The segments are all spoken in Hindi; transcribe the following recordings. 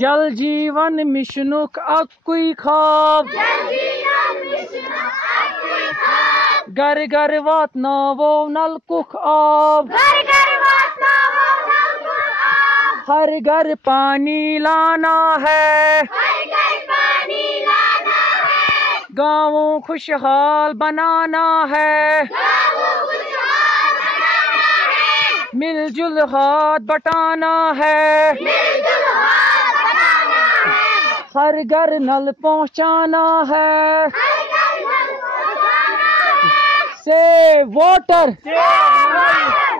जल जीवन मिशनुक अक्कुई ख्वाब घर घर वातनावो नलकुख आब हर घर पानी लाना है गाँवों खुशहाल बनाना है मिलजुल हाथ बटाना है हर घर नल पहुँचाना है save water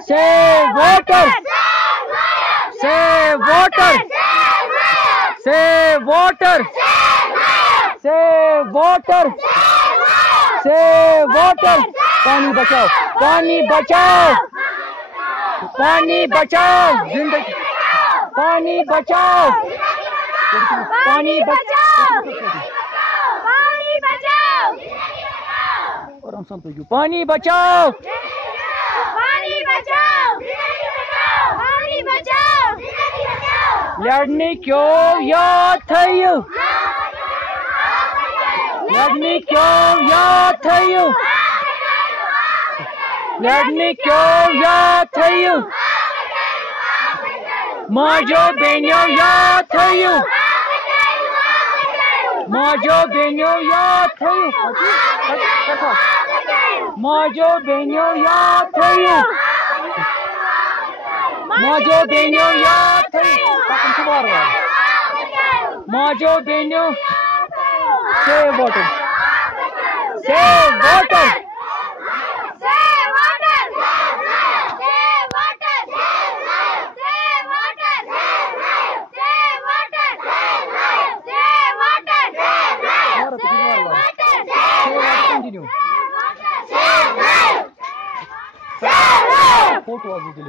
save water save water save water save water save water पानी बचाओ पानी बचाओ पानी बचाओ जिंदगी पानी बचाओ पानी बचाओ पानी बचाओ और हम सब तो पानी बचाओ पानी बचाओ पानी बचाओ लड़ने क्यों याद थयो लड़ने क्यों याद थयो लड़ने क्यों याद थयो माजो बेनियो याद थयो माजो बेनियो याद थयो माजो बेनियो याद थयो माजो बेनियो याद थयो माजो बेनियो save water save water photo आ